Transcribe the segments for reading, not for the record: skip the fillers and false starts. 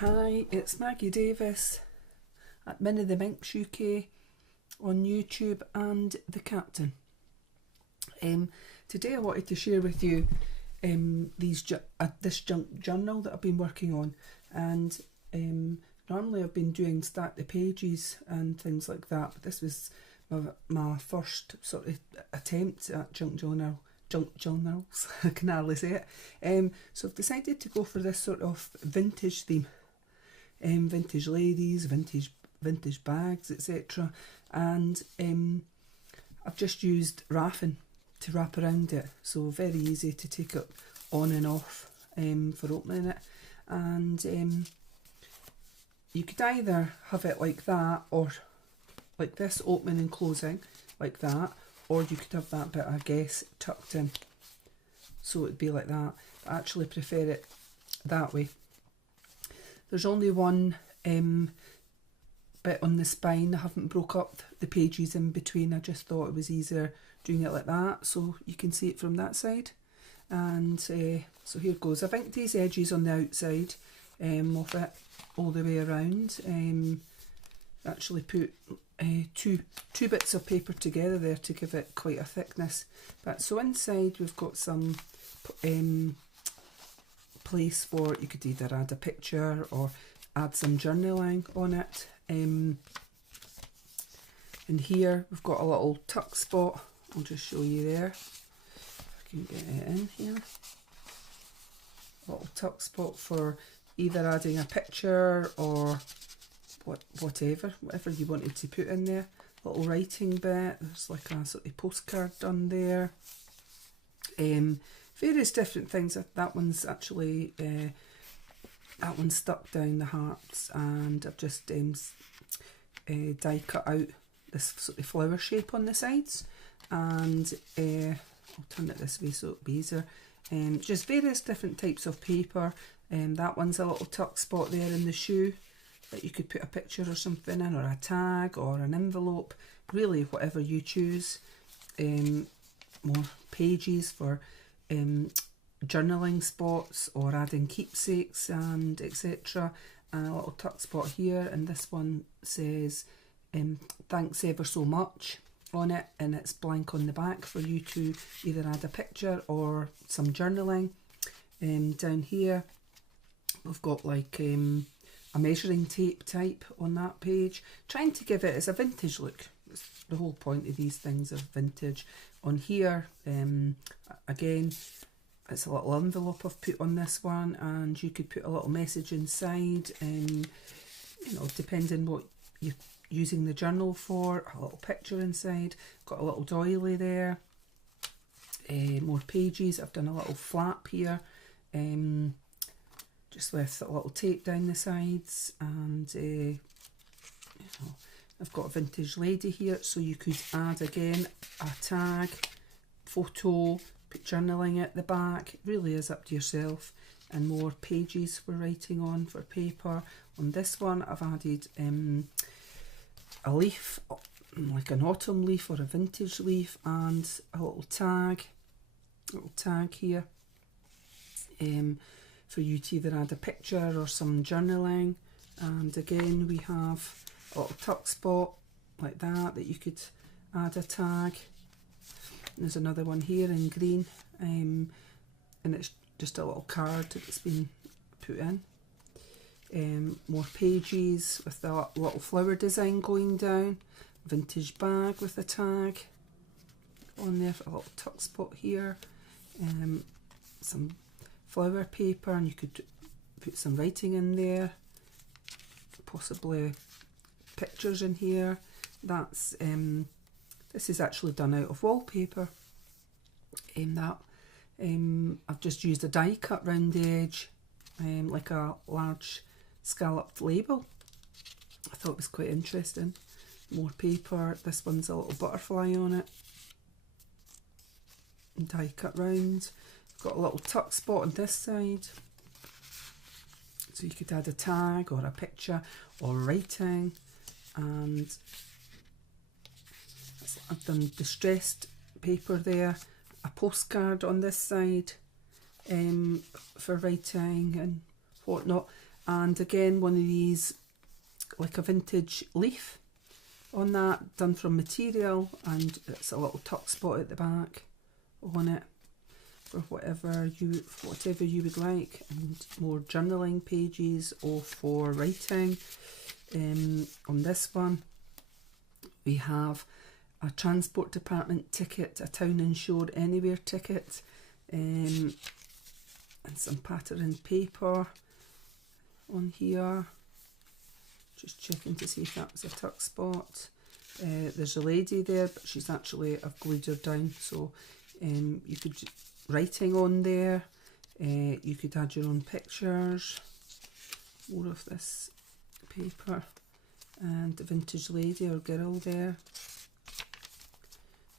Hi, it's Maggie Davis at the MinxUK on YouTube and the Captain. Today I wanted to share with you this junk journal that I've been working on, and normally I've been doing stack the pages and things like that, but this was my first sort of attempt at junk journals. I can hardly say it. So I've decided to go for this sort of vintage theme. Vintage ladies, vintage bags, etc. And I've just used raffin to wrap around it, so very easy to take it on and off for opening it. And you could either have it like that, or like this, opening and closing like that, or you could have that bit, I guess, tucked in, so it'd be like that. I actually prefer it that way. There's only one bit on the spine. I haven't broke up the pages in between. I just thought it was easier doing it like that, so you can see it from that side. And so here it goes. I've inked these edges on the outside of it all the way around. Actually put two bits of paper together there to give it quite a thickness. But so inside we've got some place for, you could either add a picture or add some journaling on it. And here we've got a little tuck spot. I'll just show you there. I can get it in here. A little tuck spot for either adding a picture or whatever you wanted to put in there. Little writing bit. There's like a sort of postcard done there. Various different things. That one's actually that one's stuck down the hearts, and I've just die cut out this sort of flower shape on the sides, and I'll turn it this way so it'll be easier. Just various different types of paper. That one's a little tuck spot there in the shoe that you could put a picture or something in, or a tag or an envelope, really whatever you choose. More pages for journaling spots or adding keepsakes and etc. And a little tuck spot here, and this one says thanks ever so much on it, and it's blank on the back for you to either add a picture or some journaling. Down here we've got like a measuring tape type on that page, trying to give it as a vintage look. It's the whole point of these things of vintage. On here, again, it's a little envelope I've put on this one, and you could put a little message inside, you know, depending what you're using the journal for. A little picture inside, got a little doily there. More pages. I've done a little flap here, just with a little tape down the sides, and you know, I've got a vintage lady here, so you could add again a tag, photo, put journaling at the back. It really is up to yourself. And more pages for writing on for paper. On this one I've added a leaf, like an autumn leaf or a vintage leaf, and a little tag here for you to either add a picture or some journaling. And again we have a little tuck spot like that you could add a tag. There's another one here in green, and it's just a little card that's been put in. More pages with that little flower design going down. Vintage bag with a tag on there, a little tuck spot here. Some flower paper, and you could put some writing in there, possibly pictures in here. That's this is actually done out of wallpaper. I've just used a die cut round the edge, like a large scalloped label. I thought it was quite interesting. More paper. This one's a little butterfly on it, and die cut round. Got a little tuck spot on this side, so you could add a tag or a picture or writing. And I've done distressed paper there, a postcard on this side for writing and whatnot. and again one of these, like a vintage leaf on that, done from material, and it's a little tuck spot at the back on it for whatever you would like, and more journaling pages or for writing. On this one we have a transport department ticket, a town insured anywhere ticket, and some pattern paper on here. Just checking to see if that was a tuck spot. There's a lady there, but she's actually, I've glued her down, so you could, writing on there, you could add your own pictures, more of this paper, and a vintage lady or girl there,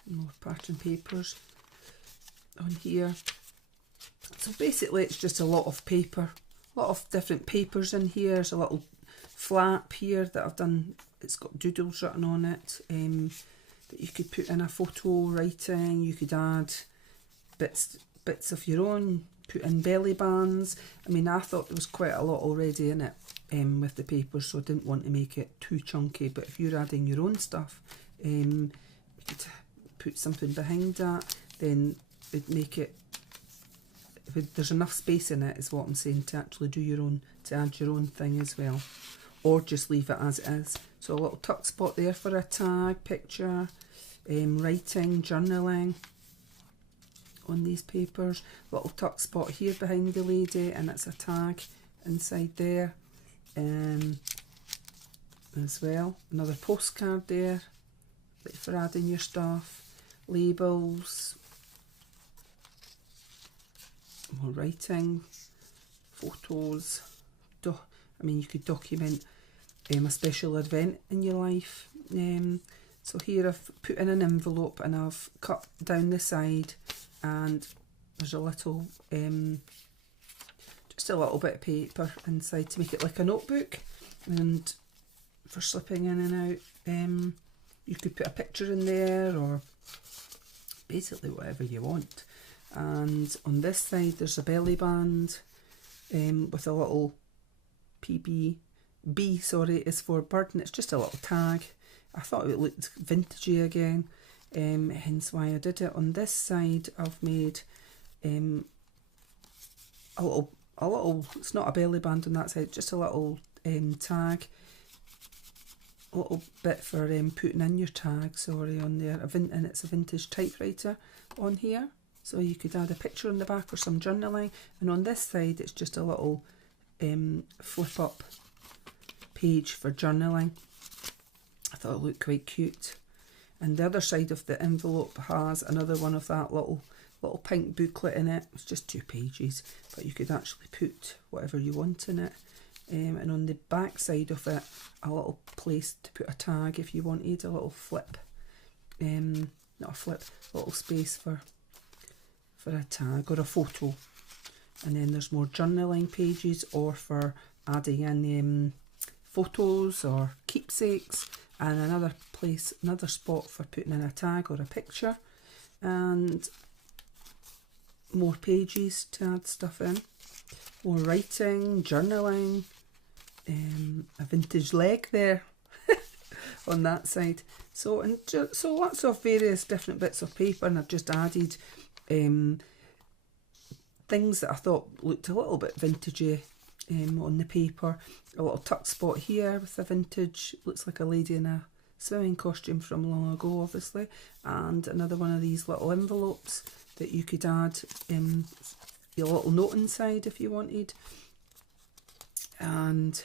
more pattern papers on here. So basically it's just a lot of paper, a lot of different papers in here. There's a little flap here that I've done, it's got doodles written on it, that you could put in a photo writing. You could add bits of your own, put in belly bands. I mean, I thought there was quite a lot already in it with the paper, so I didn't want to make it too chunky, but if you're adding your own stuff, you could put something behind that, then it'd make it, there's enough space in it, is what I'm saying, to actually do your own, to add your own thing as well, or just leave it as it is. So a little tuck spot there for a tag, picture, writing, journaling on these papers. Little tuck spot here behind the lady, and it's a tag inside there as well. Another postcard there for adding your stuff, labels, more writing, photos. I mean, you could document a special event in your life. So here I've put in an envelope and I've cut down the side, and there's a little, just a little bit of paper inside to make it like a notebook, and for slipping in and out. You could put a picture in there, or basically whatever you want. And on this side there's a belly band with a little B is for bird, and it's just a little tag. I thought it looked vintagey again, hence why I did it. On this side I've made a little, it's not a belly band on that side, just a little tag, a little bit for putting in your tag, sorry, on there, and it's a vintage typewriter on here, so you could add a picture on the back or some journaling. And on this side it's just a little flip up page for journaling. I thought it looked quite cute. And the other side of the envelope has another one of that little pink booklet in it. It's just 2 pages, but you could actually put whatever you want in it. And on the back side of it, a little place to put a tag if you wanted, a little flip, not a flip, a little space for a tag or a photo. And then there's more journaling pages, or for adding in photos or keepsakes, and another place, another spot for putting in a tag or a picture, and more pages to add stuff in, more writing, journaling, a vintage leg there on that side. So, and so lots of various different bits of paper, and I've just added things that I thought looked a little bit vintagey on the paper. A little tuck spot here with a vintage, looks like a lady in a swimming costume from long ago, obviously, and another one of these little envelopes that you could add your little note inside if you wanted, and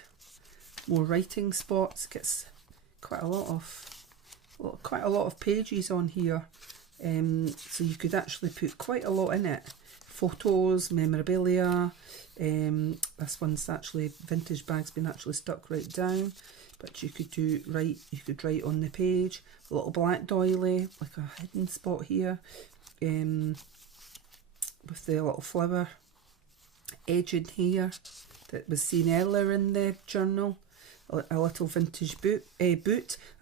more writing spots. Gets quite a lot of pages on here, so you could actually put quite a lot in it. Photos, memorabilia. This one's actually vintage bag's been actually stuck right down, but you could write on the page. A little black doily, like a hidden spot here, with the little flower edge in here that was seen earlier in the journal. A little vintage boot. I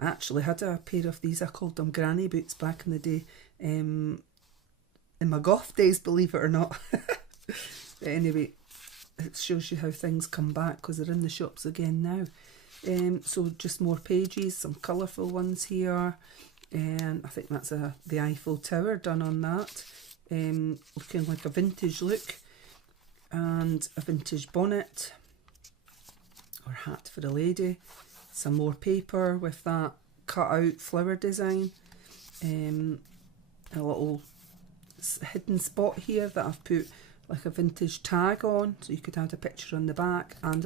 actually had a pair of these. I called them granny boots back in the day, in my goth days, believe it or not. But anyway, it shows you how things come back because they're in the shops again now. So just more pages, some colourful ones here, and I think that's the Eiffel Tower done on that, looking like a vintage look, and a vintage bonnet or hat for a lady. Some more paper with that cut out flower design, a little hidden spot here that I've put like a vintage tag on, so you could add a picture on the back, and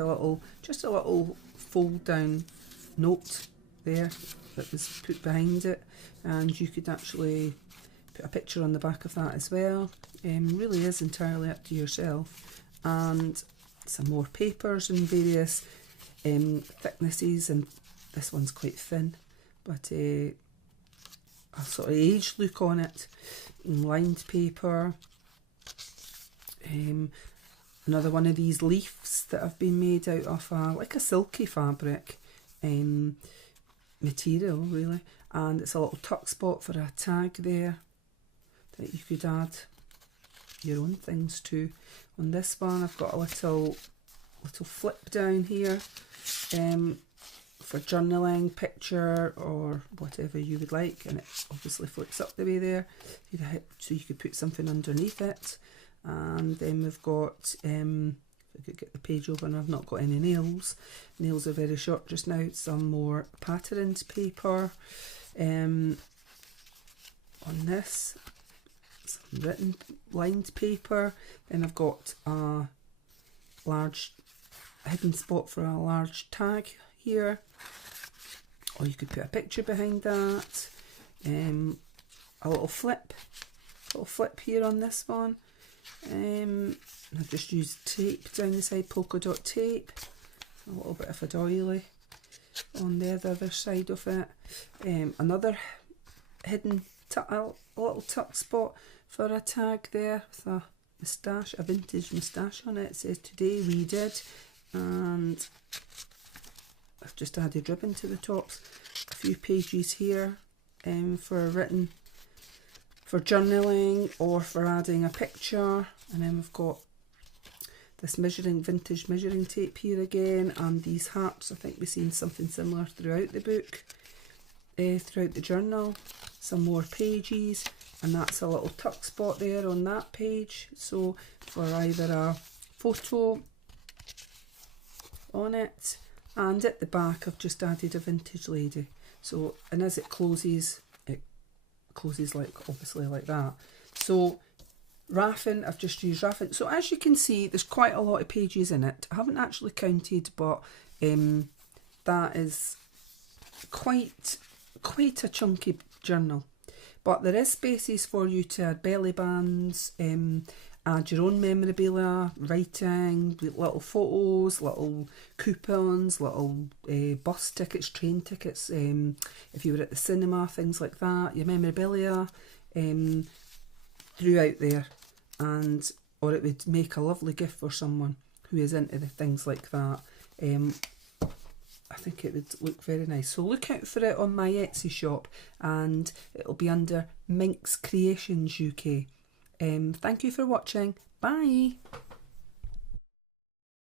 just a little fold down note there that was put behind it, and you could actually put a picture on the back of that as well. Really is entirely up to yourself. And some more papers in various thicknesses, and this one's quite thin, but a sort of aged look on it. Lined paper, another one of these leaves that have been made out of like a silky fabric material really, and it's a little tuck spot for a tag there that you could add your own things to. On this one I've got a little flip down here for journaling, picture or whatever you would like, and it obviously flips up the way there so you could put something underneath it. And then we've got, if I could get the page open, I've not got any nails. Nails are very short just now. Some more patterned paper. On this, some written lined paper. Then I've got a large hidden spot for a large tag here. Or you could put a picture behind that. A little flip here on this one. I've just used tape down the side, polka dot tape, a little bit of a doily on the other side of it. Another hidden a little tuck spot for a tag there with a moustache, a vintage moustache on it. It says "Today we did," and I've just added ribbon to the tops. A few pages here for journaling or for adding a picture, and then we've got this vintage measuring tape here again, and these hearts. I think we've seen something similar throughout the book, throughout the journal. Some more pages, and that's a little tuck spot there on that page, so for either a photo on it, and at the back I've just added a vintage lady. So, and as it closes like obviously like that. So raffing, I've just used raffing. So as you can see, there's quite a lot of pages in it. I haven't actually counted, but that is quite a chunky journal. But there is spaces for you to add belly bands, add your own memorabilia, writing, little photos, little coupons, little bus tickets, train tickets, if you were at the cinema, things like that, your memorabilia throughout there, or it would make a lovely gift for someone who is into the things like that. I think it would look very nice. So look out for it on my Etsy shop, and it'll be under MinxCreationsUK. Thank you for watching. Bye.